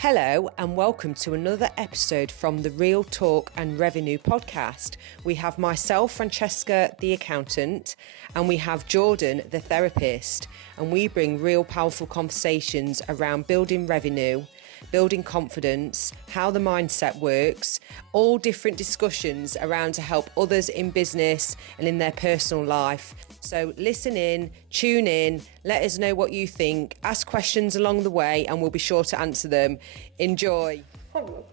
Hello and welcome to another episode from the Real Talk and Revenue podcast. We have myself, Francesca, the accountant, and we have Jordan, the therapist, and we bring real powerful conversations around building revenue, building confidence, how the mindset works, all different discussions around to help others in business and in their personal life. So listen in, tune in, let us know what you think, ask questions along the way and we'll be sure to answer them. Enjoy. Oh,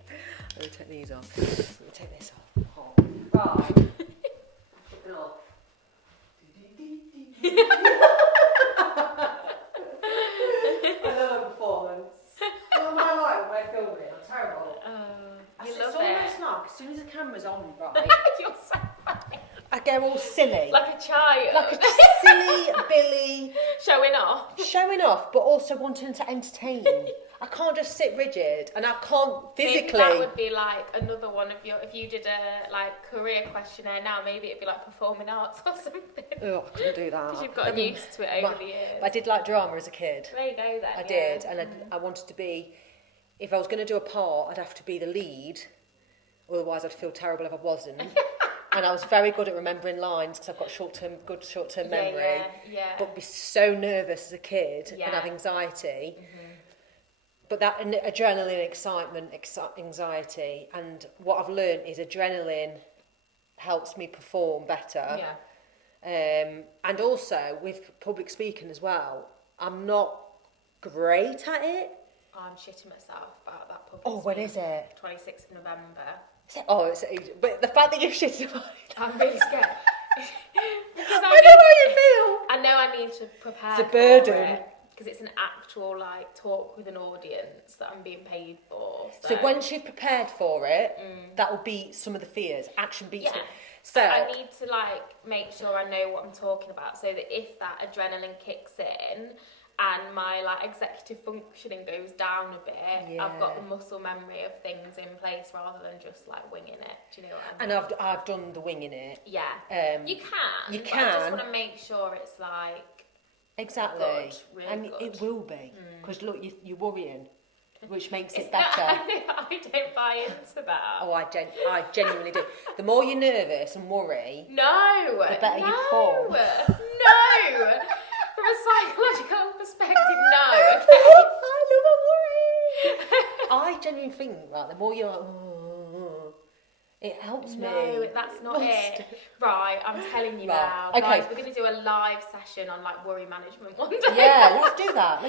let me take these off. Let me take this off. Oh, right. I love a performance. What am I like when I film it? I'm terrible. You love it's it. almost like as soon as the camera's on, right, You're so funny. I go all silly. Like a child. Like a silly Billy. Showing off. Showing off, but also wanting to entertain. I can't just sit rigid, and I can't physically. Maybe that would be like another one of your. If you did a career questionnaire now, maybe it'd be like performing arts or something. Oh, I couldn't do that. Because you've gotten used to it over the years. I did like drama as a kid. There you go then. I did, and I wanted to be. If I was going to do a part, I'd have to be the lead. Otherwise, I'd feel terrible if I wasn't. And I was very good at remembering lines because I've got good short-term memory. Yeah. But be so nervous as a kid and have anxiety. Mm-hmm. But that adrenaline, excitement, anxiety, and what I've learned is adrenaline helps me perform better. Yeah. And also with public speaking as well, I'm not great at it. I'm shitting myself about that public Oh, when is it? 26th of November. But the fact that you're shitting about it. I'm really scared. Because I know how you feel. I know I need to prepare. It's a burden. Because it's an actual talk with an audience that I'm being paid for. So once you've prepared for it, that will beat some of the fears. Action beats it. So I need to make sure I know what I'm talking about, so that if that adrenaline kicks in and my executive functioning goes down a bit, I've got the muscle memory of things in place rather than just winging it. Do you know what I mean? And I've done the winging it. Yeah. You can. You but can. I just want to make sure it's exactly, good, really and good. it will be because look, you're worrying, which makes it Not, better. I don't buy into that. Oh, I genuinely do. The more you're nervous and worry, No, the better you perform. No, from a psychological perspective, no. Okay. I love a worry. I genuinely think the more you're it helps me. No, that's not it. Right, I'm telling you now. Okay. Guys, we're going to do a live session on worry management one day. Yeah, let's do that.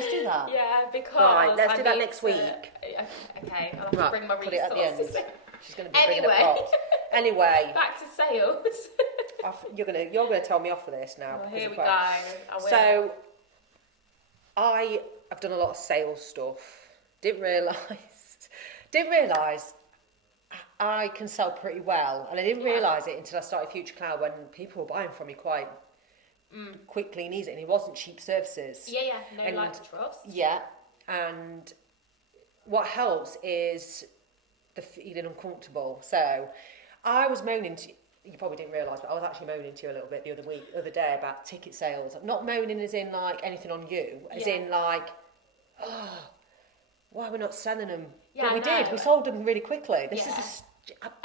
Yeah, because right, let's do that next week. Okay, I'll have to bring my put it at the end. resources. She's going to be bringing up props. Anyway, back to sales. you're gonna tell me off for this now. Well, here we go. I will. So, I have done a lot of sales stuff. Didn't realise I can sell pretty well, and I didn't realise it until I started Future Cloud when people were buying from me quite quickly and easy, and it wasn't cheap services. Trust. Yeah, and what helps is the feeling uncomfortable. So I was moaning to you, probably didn't realise, but I was actually moaning to you a little bit the other day about ticket sales. Not moaning as in anything on you, as in why are we not selling them? Yeah, but we did. We sold them really quickly. And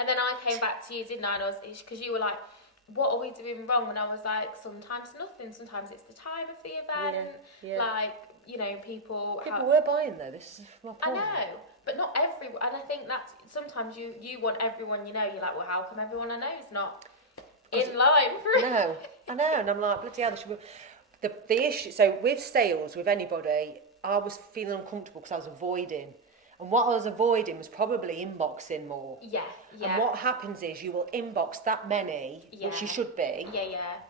then I came back to you, didn't I? And because you were like, what are we doing wrong? And I was like, sometimes nothing. Sometimes it's the time of the event. Yeah. People were buying though. This is my point. I know, but not everyone. And I think that's sometimes you want everyone you know. You're like, well, how come everyone I know is not in line for it? No, I know. And I'm like, bloody hell. The issue. So with sales, with anybody, I was feeling uncomfortable because I was avoiding. And what I was avoiding was probably inboxing more. Yeah. And what happens is you will inbox that many, which you should be,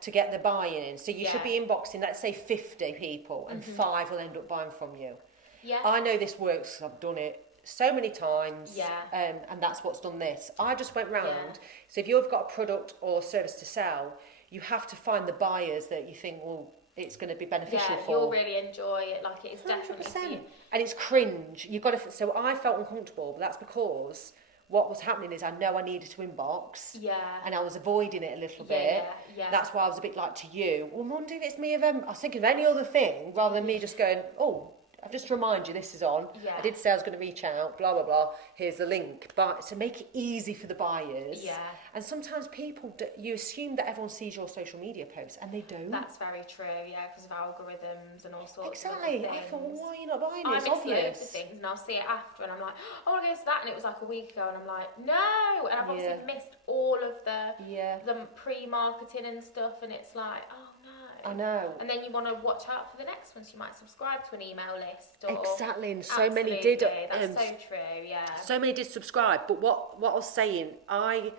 to get the buy-in. So you should be inboxing, let's say, 50 people, and 5 will end up buying from you. Yeah. I know this works because I've done it so many times, Yeah. And that's what's done this. I just went round. Yeah. So if you've got a product or service to sell, you have to find the buyers that you think, well, it's going to be beneficial for. You'll really enjoy it. It's 100%. Definitely. And it's cringe. You've got to. So I felt uncomfortable, but that's because what was happening is I know I needed to inbox. Yeah. And I was avoiding it a little bit. Yeah. That's why I was a bit like to you. Well, Monday, it's me event. I was thinking of any other thing rather than me just going, oh, I've just to remind you this is on. Yeah. I did say I was going to reach out, blah, blah, blah. Here's the link. But to make it easy for the buyers. Yeah. And sometimes people, you assume that everyone sees your social media posts and they don't. That's very true, yeah, because of algorithms and all sorts Exactly. of things. I thought, well, why are you not buying it? I It's miss obvious. loads of things and I'll see it after and I'm like, oh, I want to go to that, and it was like a week ago and I'm like, no, and I've obviously missed all of the pre-marketing and stuff, and it's like, oh no. I know. And then you want to watch out for the next one, so you might subscribe to an email list. Or, exactly, and so many did. That's so true, yeah. So many did subscribe, but what I was saying, I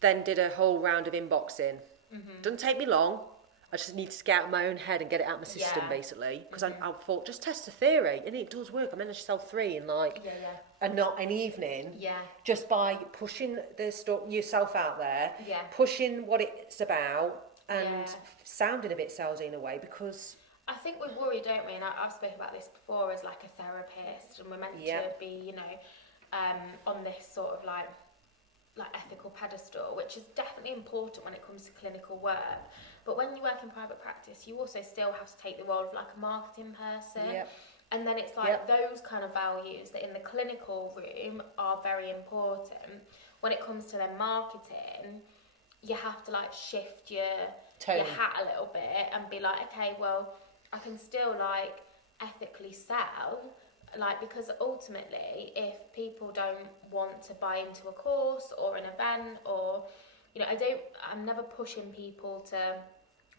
then did a whole round of inboxing. Doesn't take me long. I just need to get out of my own head and get it out of my system, basically. Because I thought, just test the theory. And it does work. I managed to sell 3 in like an evening. Yeah. Just by pushing yourself out there, pushing what it's about, and sounding a bit salesy in a way, because... I think we worry, don't we? And I've spoken about this before as like a therapist, and we're meant to be, you know, on this sort of like ethical pedestal, which is definitely important when it comes to clinical work. But when you work in private practice, you also still have to take the role of like a marketing person. Yep. And then it's like those kind of values that in the clinical room are very important. When it comes to their marketing, you have to like shift your hat a little bit and be like, okay, well, I can still like ethically sell, like, because ultimately if people don't want to buy into a course or an event, or, you know, I'm never pushing people to,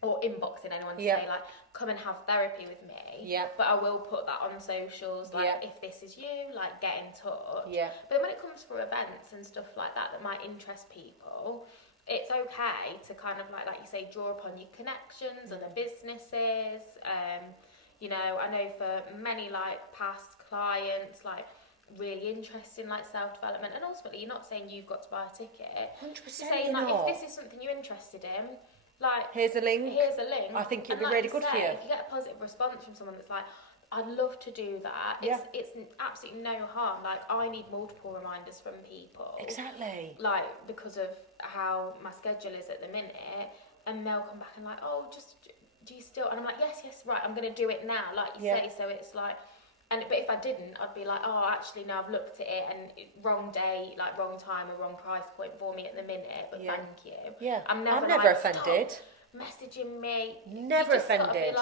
or inboxing anyone to say like, come and have therapy with me, but I will put that on socials, like if this is you, like get in touch. But when it comes for events and stuff like that might interest people, it's okay to kind of like you say, draw upon your connections, other businesses. You know, I know for many like past clients, like really interested in like self-development, and ultimately you're not saying you've got to buy a ticket. 100%. Saying like, if this is something you're interested in, like here's a link. I think it'll be like really good for you. If you get a positive response from someone that's like, I'd love to do that, it's absolutely no harm. Like, I need multiple reminders from people. Exactly. Like, because of how my schedule is at the minute, and they'll come back and like, oh, just, do you still, and I'm like, yes, right, I'm going to do it now, like you say. So it's like, but if I didn't, I'd be like, oh, actually, no, I've looked at it and wrong day, like wrong time or wrong price point for me at the minute, but thank you. Yeah. I'm never offended. Stop messaging me. Never offended.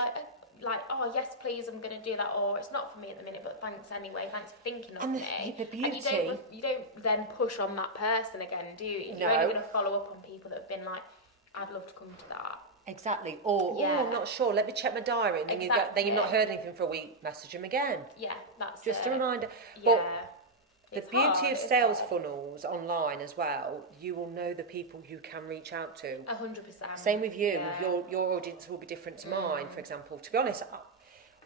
Like, oh yes, please, I'm going to do that, or it's not for me at the minute, but thanks anyway. Thanks for thinking of me. The beauty. And you don't then push on that person again, do you? No. You're only going to follow up on people that have been like, I'd love to come to that. Exactly. Or I'm not sure. Let me check my diary. And then you've not heard anything for a week. Message them again. Yeah, that's just it. a reminder. Yeah. But the beauty of sales funnels online as well, you will know the people you can reach out to. 100%. Same with you. Your audience will be different to mine, for example. To be honest,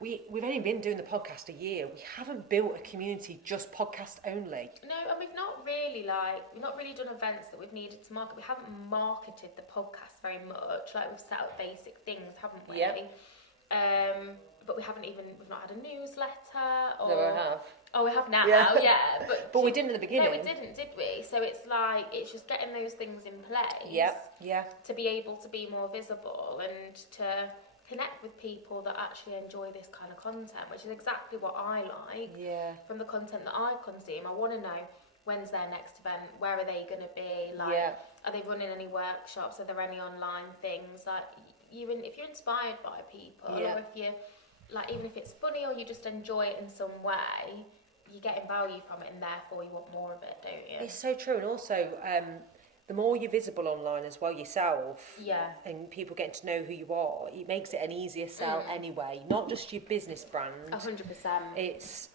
we've only been doing the podcast a year. We haven't built a community just podcast only. No, and we've not really done events that we've needed to market. We haven't marketed the podcast very much. Like, we've set up basic things, haven't we? Yeah. But we've not had a newsletter. Or... No, I have. Oh, we have now, But we didn't at the beginning. No, we didn't, did we? So it's like, it's just getting those things in place. Yeah. To be able to be more visible and to connect with people that actually enjoy this kind of content, which is exactly what I like. From the content that I consume. I want to know, when's their next event? Where are they going to be? Like, are they running any workshops? Are there any online things? Like, if you're inspired by people, or if you, like, even if it's funny or you just enjoy it in some way, you're getting value from it, and therefore you want more of it, don't you? It's so true. And also, the more you're visible online as well yourself, and people getting to know who you are, it makes it an easier sell anyway. Not just your business brand. 100%. It's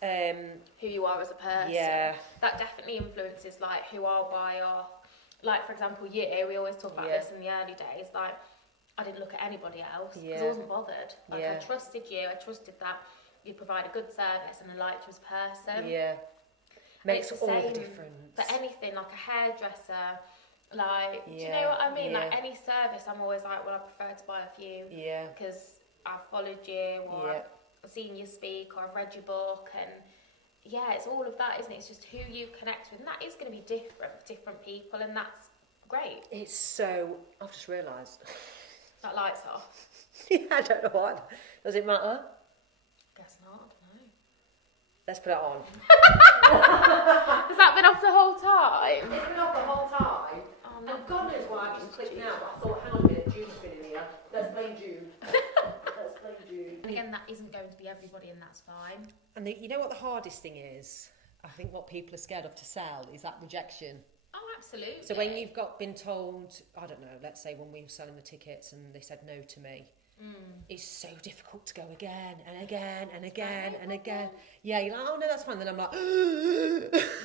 who you are as a person. Yeah. That definitely influences like who I'll buy off. Like, for example, we always talk about this in the early days. Like, I didn't look at anybody else because I wasn't bothered. Like, I trusted you. I trusted that you provide a good service, and I liked you as a person. Yeah. Makes all the difference. For anything, like a hairdresser. Like, do you know what I mean? Like, any service, I'm always like, well, I prefer to buy a few. Yeah. Because I've followed you, or I've seen you speak, or I've read your book, and it's all of that, isn't it? It's just who you connect with, and that is going to be different for different people, and that's great. It's so... I've just realised. That light's off. I don't know what. Does it matter? Guess not, I don't know. Let's put it on. Has that been off the whole time? It's been off the whole time. Oh, no. And God knows why I just clicked now, but I thought, hang on a minute, Jude's been in here. Let's blame Jude. Let's blame Jude. And again, that isn't going to be everybody, and that's fine. And you know what the hardest thing is? I think what people are scared of to sell is that rejection. Oh, absolutely. So when you've been told, I don't know, let's say when we were selling the tickets and they said no to me, it's so difficult to go again and again and again and again. Yeah, you're like, oh no, that's fine. Then I'm like,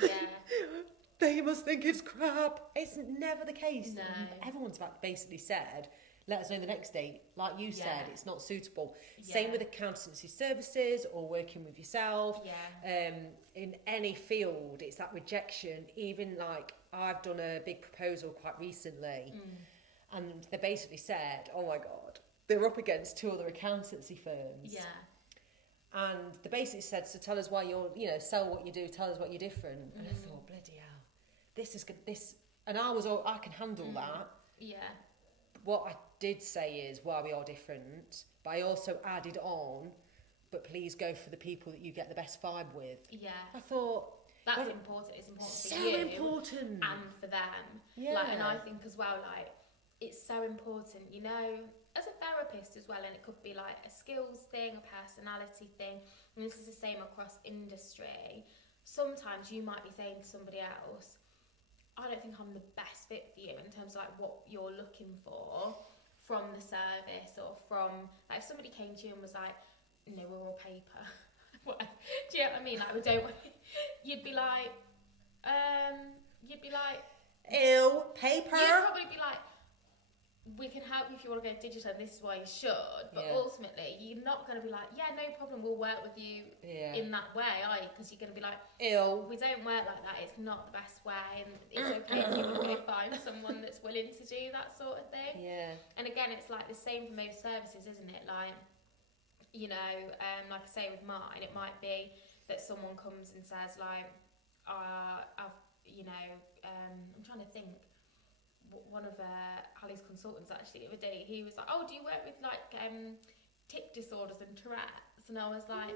yeah. They must think it's crap. It's never the case. No. Everyone's basically said, let us know the next date. Like you said, it's not suitable. Yeah. Same with accountancy services or working with yourself. Yeah. In any field, it's that rejection. Even like I've done a big proposal quite recently, and they basically said, oh my God, they're up against 2 other accountancy firms. Yeah. And they basically said, so tell us why you're, sell what you do, tell us what you're different. And I thought, bloody hell, this is good. And I can handle that. Yeah. What I did say is why we are different, but I also added on, but please go for the people that you get the best vibe with. Yeah. I thought... That's important. It's important so for you. Important. And for them. Yeah. And I think as well, it's so important, as a therapist as well, and it could be like a skills thing, a personality thing, and this is the same across industry. Sometimes you might be saying to somebody else, I don't think I'm the best fit for you in terms of like what you're looking for from the service, or from like if somebody came to you and was like, no, we're all paper. Do you know what I mean? Like, we don't. You'd be like, ew, paper. You'd probably be like, we can help you if you want to go digital, and this is why you should. But ultimately, you're not going to be like, yeah, no problem, we'll work with you in that way, are you? Because you're going to be like, ew, we don't work like that. It's not the best way, and it's okay if you want to go find someone that's willing to do that sort of thing. Yeah. And again, it's like the same for most services, isn't it? Like, like I say with mine, it might be that someone comes and says like, I'm trying to think. One of Ali's consultants actually the other day, he was like, oh, do you work with like tic disorders and Tourette's? And I was like,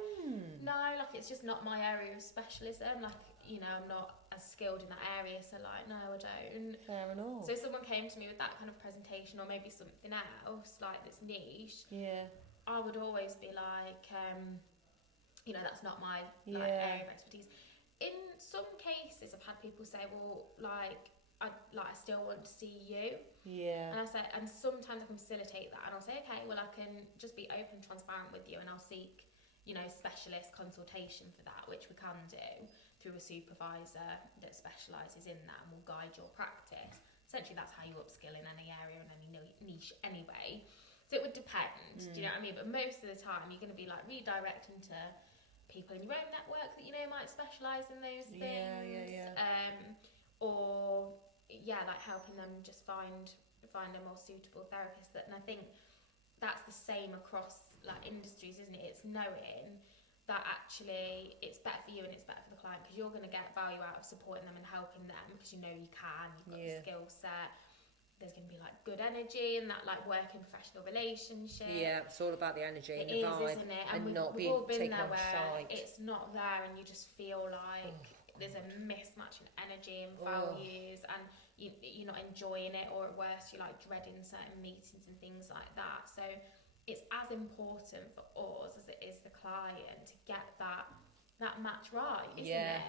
no, like it's just not my area of specialism. Like, I'm not as skilled in that area, so like, no, I don't. Fair enough. So if someone came to me with that kind of presentation, or maybe something else like that's niche, I would always be like, that's not my area of expertise. In some cases, I've had people say, well, I still want to see you. Yeah. And I say, and sometimes I can facilitate that, and I'll say, okay, well, I can just be open, transparent with you, and I'll seek, specialist consultation for that, which we can do through a supervisor that specialises in that and will guide your practice. Essentially, that's how you upskill in any area and any niche anyway. So it would depend, do you know what I mean? But most of the time, you're going to be like redirecting to people in your own network that might specialise in those things. Or like helping them just find a more suitable therapist. And I think that's the same across like industries, isn't it? It's knowing that actually it's better for you and it's better for the client, because you're going to get value out of supporting them and helping them, because you can, you've got the skill set. There's going to be like good energy and that like working professional relationship. Yeah, it's all about the energy and the vibe, isn't it? And not we've all been taken there on where site. it's not there, and you just feel like there's a mismatch in energy and values, and you're not enjoying it, or at worst you're like dreading certain meetings and things like that. So it's as important for us as it is the client to get that match right, isn't it?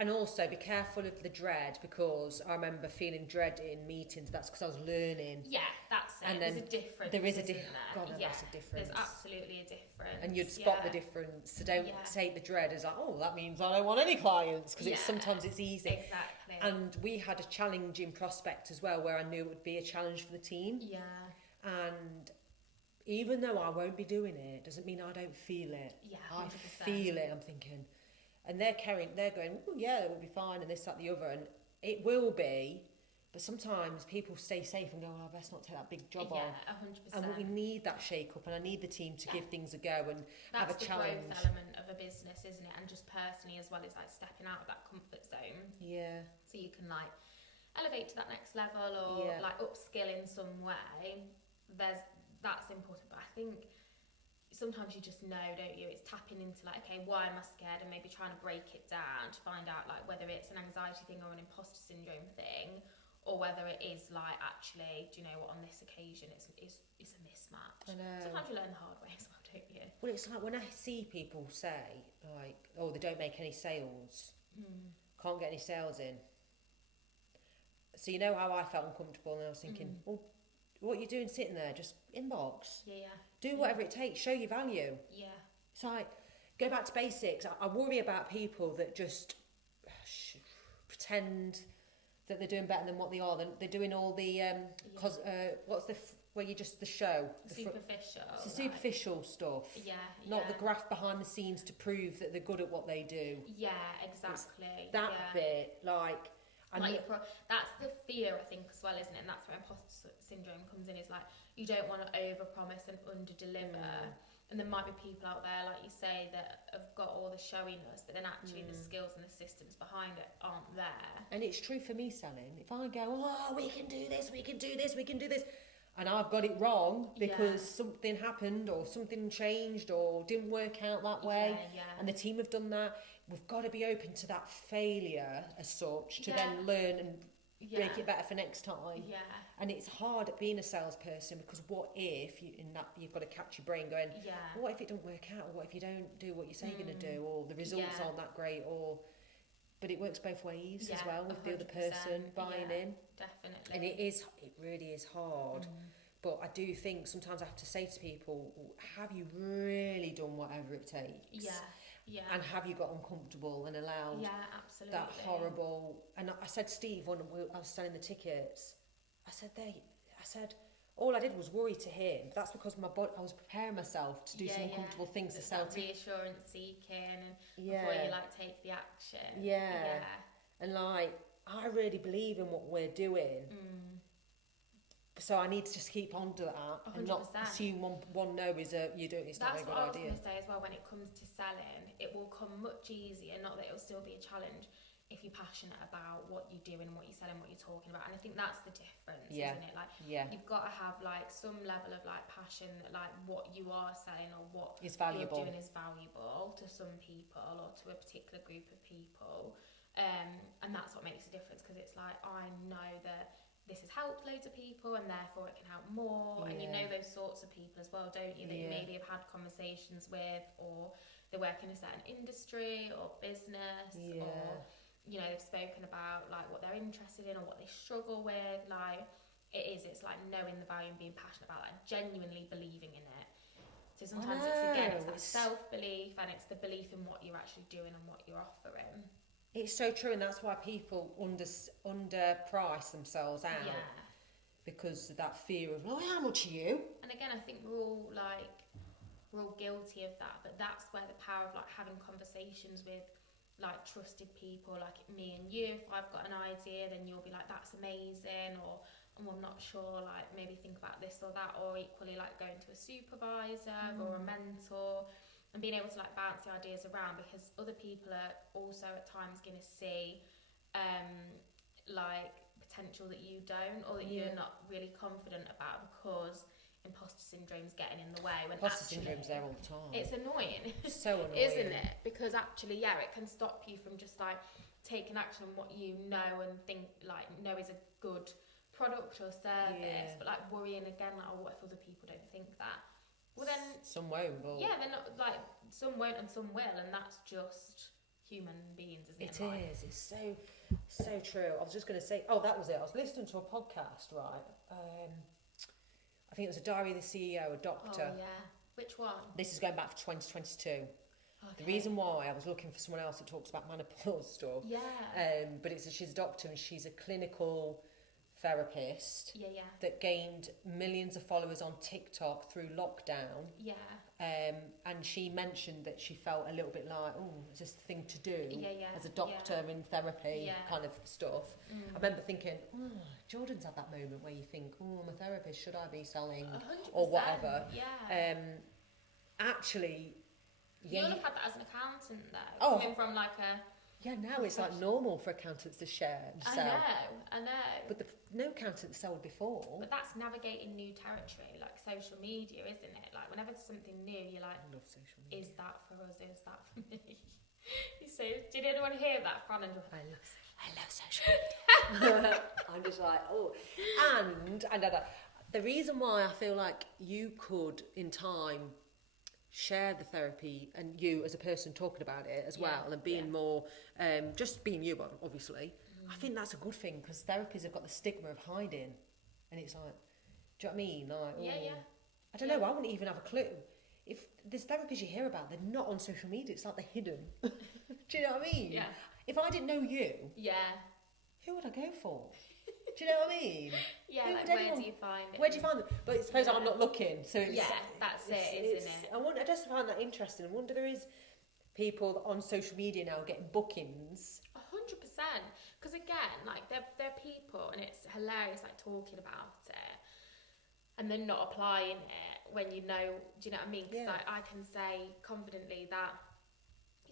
And also be careful of the dread, because I remember feeling dread in meetings. That's because I was learning. Yeah, that's it. And there's a difference. There is a difference. God, that's a difference. There's absolutely a difference. And you'd spot the difference. So don't take the dread as like, oh, that means I don't want any clients, because sometimes it's easy. Exactly. And we had a challenging prospect as well, where I knew it would be a challenge for the team. Yeah. And even though I won't be doing it, doesn't mean I don't feel it. Yeah, 100%. I feel it. I'm thinking. And they're going, oh yeah, it will be fine, and this, that, the other, and it will be. But sometimes people stay safe and go, oh, best not take that big job on. Yeah, 100%. And we need that shake-up, and I need the team to give things a go and have a challenge. That's the growth element of a business, isn't it? And just personally as well, is like stepping out of that comfort zone. Yeah. So you can like elevate to that next level, or like upskill in some way. That's important. But I think sometimes you just know, don't you? It's tapping into like, okay, why am I scared, and maybe trying to break it down to find out like whether it's an anxiety thing or an imposter syndrome thing, or whether it is like, actually, do you know what, on this occasion it's a mismatch. I know. Sometimes you learn the hard way as well, don't you? Well, it's like when I see people say like, oh, they don't make any sales, can't get any sales in. So you know how I felt uncomfortable, and I was thinking, well, what are you doing sitting there? Just inbox. Yeah. Do whatever it takes. Show your value. Yeah. It's like, go back to basics. I worry about people that just pretend that they're doing better than what they are. They're doing all the where you just the show. Superficial. It's the superficial stuff. Yeah. Not the graph behind the scenes to prove that they're good at what they do. Yeah, exactly. It's that bit, like. That's the fear, I think, as well, isn't it? And that's where imposter syndrome comes in. Is like, you don't want to overpromise and underdeliver. And there might be people out there, like you say, that have got all the showiness, but then actually the skills and the systems behind it aren't there. And it's true for me selling. If I go, oh, we can do this, and I've got it wrong because something happened or something changed or didn't work out that way, and the team have done that, we've got to be open to that failure as such to then learn and make it better for next time. Yeah. And it's hard at being a salesperson, because what if you've got to catch your brain going, well, what if it don't work out, or what if you don't do what you say you're going to do, or the results aren't that great, or... But it works both ways as well, with the other person buying in. Definitely. And it really is hard. But I do think sometimes I have to say to people, have you really done whatever it takes? Yeah. And have you got uncomfortable and allowed that horrible... And I said, Steve, when I was selling the tickets, I said, all I did was worry to him. That's because I was preparing myself to do some uncomfortable things to sell. Reassurance seeking, and before you like take the action. Yeah. And like, I really believe in what we're doing. So I need to just keep on to that 100%. And not assume one no is it's not a good idea. That's what I was going to say as well. When it comes to selling, it will come much easier. Not that it'll still be a challenge if you're passionate about what you're doing, what you're selling, what you're talking about. And I think that's the difference, isn't it? Like, you've got to have like some level of like passion that like what you are selling or what is valuable. You're doing is valuable to some people or to a particular group of people. And that's what makes a difference, because it's like, I know that this has helped loads of people and therefore it can help more. And you know those sorts of people as well, don't you, that you maybe have had conversations with, or they work in a certain industry or business, or you know, they've spoken about like what they're interested in or what they struggle with. Like, it's like knowing the value and being passionate about that, genuinely believing in it. So sometimes it's that self-belief, and it's the belief in what you're actually doing and what you're offering. It's so true, and that's why people underprice themselves out. Yeah. Because of that fear of, oh, how much are you? And again, I think we're all guilty of that, but that's where the power of like having conversations with like trusted people like me and you. If I've got an idea, then you'll be like, that's amazing, or I'm not sure, like maybe think about this or that, or equally like going to a supervisor or a mentor, and being able to like bounce the ideas around, because other people are also at times going to see like potential that you don't, or that you're not really confident about, because imposter syndrome's getting in the way. When imposter syndrome's there all the time. It's annoying. So annoying. Isn't it? Because actually, it can stop you from just like taking action on what you know and think like know is a good product or service, but like worrying again, like, oh, what if other people don't think that? Well, then some won't, but they're not, like, some won't and some will, and that's just human beings, isn't it? It is. It's so true. I was just going to say, that was it. I was listening to a podcast, right? I think it was a Diary of the CEO, a doctor. Oh, yeah. Which one? This is going back for 2022. Okay. The reason why I was looking for someone else that talks about menopause stuff. Yeah. But she's a doctor, and she's a clinical therapist that gained millions of followers on TikTok through lockdown. Yeah. And she mentioned that she felt a little bit like, is this the thing to do as a doctor in therapy kind of stuff. I remember thinking, Jordan's had that moment where you think, I'm a therapist, should I be selling 100%, or whatever? Yeah. Actually, you'll have had that as an accountant though, coming from like a Yeah, now it's like normal for accountants to share and sell. I know. But no accountants sold before. But that's navigating new territory, like social media, isn't it? Like whenever there's something new, you're like, I love social media. is that for us? Is that for me? You say, did anyone hear that, Fran? And I love social media. I'm just like, oh. And the reason why I feel like you could, in time, share the therapy and you as a person talking about it as well, and being more, just being you, obviously, I think that's a good thing, because therapies have got the stigma of hiding. And it's like, do you know what I mean? Like, I don't know, I wouldn't even have a clue. If there's therapies you hear about, they're not on social media, it's like they're hidden. Do you know what I mean? Yeah. If I didn't know you, who would I go for? Do you know what I mean? Yeah, like where do you find it? Where do you find them? But I suppose I'm not looking, so it's... Yeah, that's it, isn't it? I just find that interesting. I wonder, there is people on social media now getting bookings. 100%. Because again, like, they're people, and it's hilarious, like, talking about it, and then not applying it when you know, do you know what I mean? Because I can say confidently that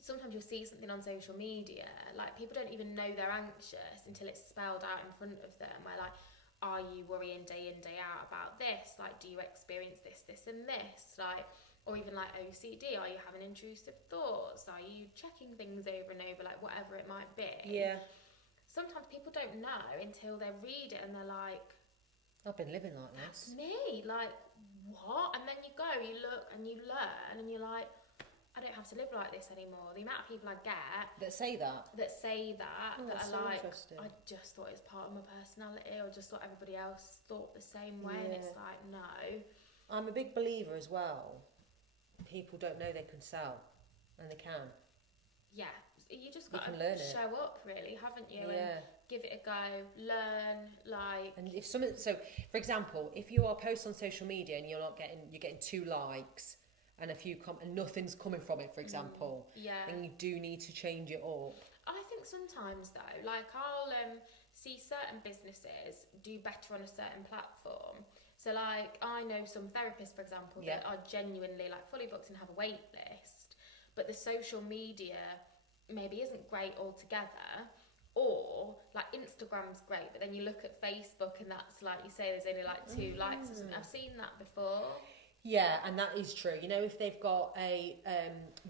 sometimes you'll see something on social media, like, people don't even know they're anxious until it's spelled out in front of them, where, like, are you worrying day in, day out about this? Like, do you experience this, this and this? Like, or even like OCD, are you having intrusive thoughts? Are you checking things over and over, like whatever it might be? Yeah. Sometimes people don't know until they read it and they're like, I've been living like that's this. me. Like, what? And then you go, you look and you learn and you're like, I don't have to live like this anymore. The amount of people I get that say that that are so like, interesting. I just thought it was part of my personality, or just thought everybody else thought the same way. And it's like, no. I'm a big believer as well. People don't know they can sell, and they can. Yeah, you just got to show up, really, haven't you? Yeah. And give it a go, learn, like. And if someone, so for example, if you are posting on social media and you're getting 2 likes and a few and nothing's coming from it, for example, then you do need to change it up. I think sometimes though, like, I'll see certain businesses do better on a certain platform. So, like, I know some therapists, for example, that are genuinely, like, fully booked and have a wait list, but the social media maybe isn't great altogether. Or, like, Instagram's great, but then you look at Facebook and that's, like you say, there's only, like, 2 likes or something. I've seen that before. Yeah, and that is true. You know, if they've got a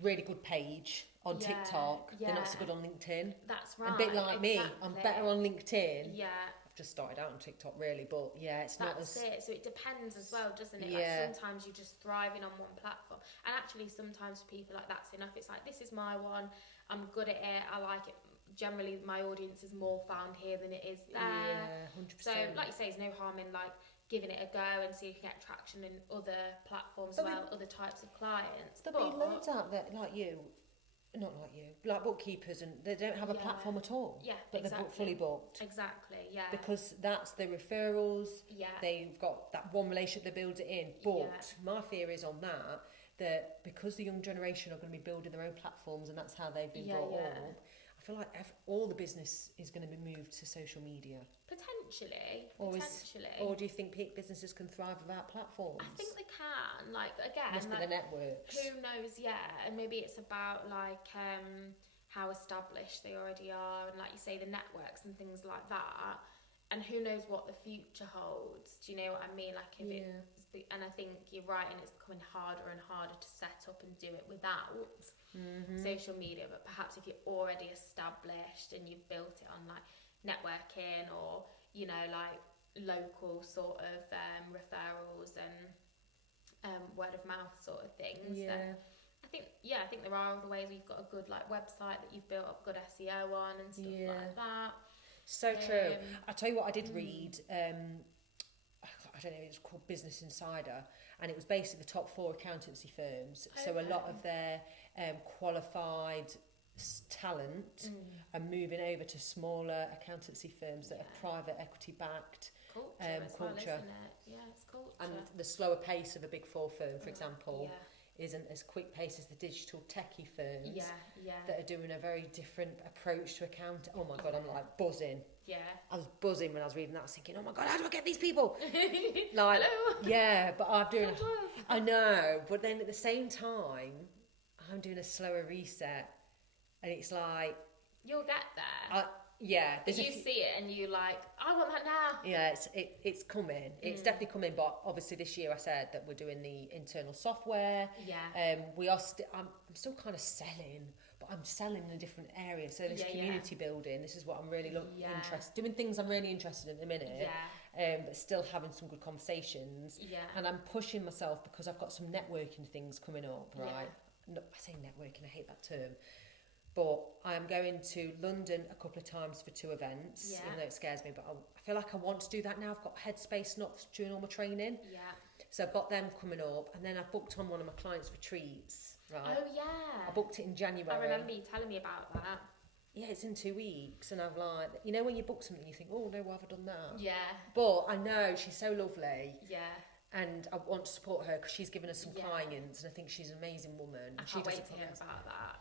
really good page on TikTok, they're not so good on LinkedIn. That's right. A bit like me. I'm better on LinkedIn. Yeah. Just started out on TikTok, really, but it's not as... That's it. So it depends as well, doesn't it? Yeah. Like, sometimes you're just thriving on one platform, and actually sometimes for people, like, that's enough. It's like, this is my one, I'm good at it, I like it. Generally my audience is more found here than it is there. Yeah, 100%. So, like you say, there's no harm in, like, giving it a go and see if you can get traction in other platforms as well, other types of clients. There'll be loads out there like you, not like you, like bookkeepers, and they don't have a platform at all. Yeah, but they're fully booked. Exactly, yeah. Because that's the referrals. Yeah. They've got that one relationship that builds it in. But my fear is on that because the young generation are going to be building their own platforms, and that's how they've been brought up. I feel like all the business is going to be moved to social media. Potentially. Or do you think businesses can thrive without platforms? I think they can. Like, again, must be the networks. Who knows? Yeah, and maybe it's about, like, how established they already are, and, like you say, the networks and things like that. And who knows what the future holds? Do you know what I mean? Like, if and I think you're right, and it's becoming harder and harder to set up and do it without social media. But perhaps if you're already established and you've built it on, like, networking, or, you know, like, local sort of referrals and word of mouth sort of things. Then I think there are other ways. We've got a good, like, website that you've built up good SEO on and stuff like that. So true. I tell you what, I did read. I don't know, it was called Business Insider, and it was basically the top 4 accountancy firms. Okay. So a lot of their qualified talent are moving over to smaller accountancy firms that are private equity backed. Culture. Well, isn't it? Yeah, it's culture. And the slower pace of a big 4 firm, for example, isn't as quick pace as the digital techie firms that are doing a very different approach to account. Oh my God, I'm like buzzing. Yeah. I was buzzing when I was reading that. I was thinking, oh my God, how do I get these people? Like, hello. Yeah, but I'm doing... I know, but then at the same time, I'm doing a slower reset. And it's like, You'll get there. Yeah, you see it and you like, I want that now. Yeah, it's coming. It's definitely coming. But obviously, this year I said that we're doing the internal software. Yeah. We are. I'm still kind of selling, but I'm selling in a different area. So this community building. This is what I'm really interested. Doing things I'm really interested in at the minute. Yeah. But still having some good conversations. Yeah. And I'm pushing myself because I've got some networking things coming up. Right. Yeah. No, I say networking. I hate that term. But I'm going to London a couple of times for 2 events, even though it scares me. But I feel like I want to do that now. I've got headspace not doing all my training. Yeah. So I've got them coming up. And then I've booked on one of my clients' retreats. Right. Oh, yeah. I booked it in January. I remember you telling me about that. Yeah, it's in 2 weeks. And I'm like, you know when you book something, you think, oh, no, why have I done that? Yeah. But I know she's so lovely. Yeah. And I want to support her because she's given us some clients. And I think she's an amazing woman. I can't wait to hear about that.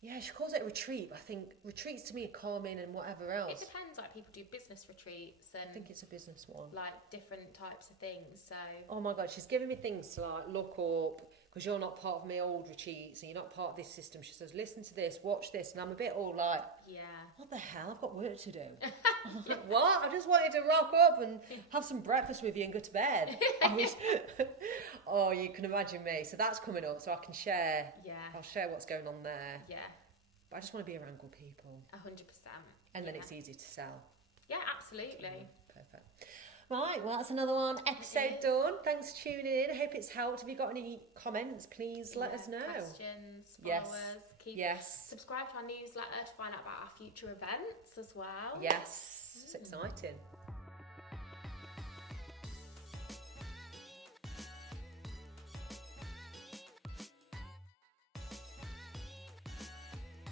Yeah, she calls it a retreat, but I think retreats to me are calming and whatever else. It depends, like people do business retreats and I think it's a business one. Like different types of things, so... Oh my God, she's giving me things to like look up, because you're not part of my old retreats and you're not part of this system. She says, listen to this, watch this, and I'm a bit all like, what the hell, I've got work to do. Like, what? I just wanted to rock up and have some breakfast with you and go to bed. Oh, you can imagine me. So that's coming up, so I can share. Yeah. I'll share what's going on there. Yeah. But I just want to be around good people. 100%. And then it's easy to sell. Yeah, absolutely. Perfect. Right, well, that's another one episode done. Thanks for tuning in. I hope it's helped. If you've got any comments, please let us know. Questions, followers. Yes. Subscribe to our newsletter to find out about our future events as well. Yes.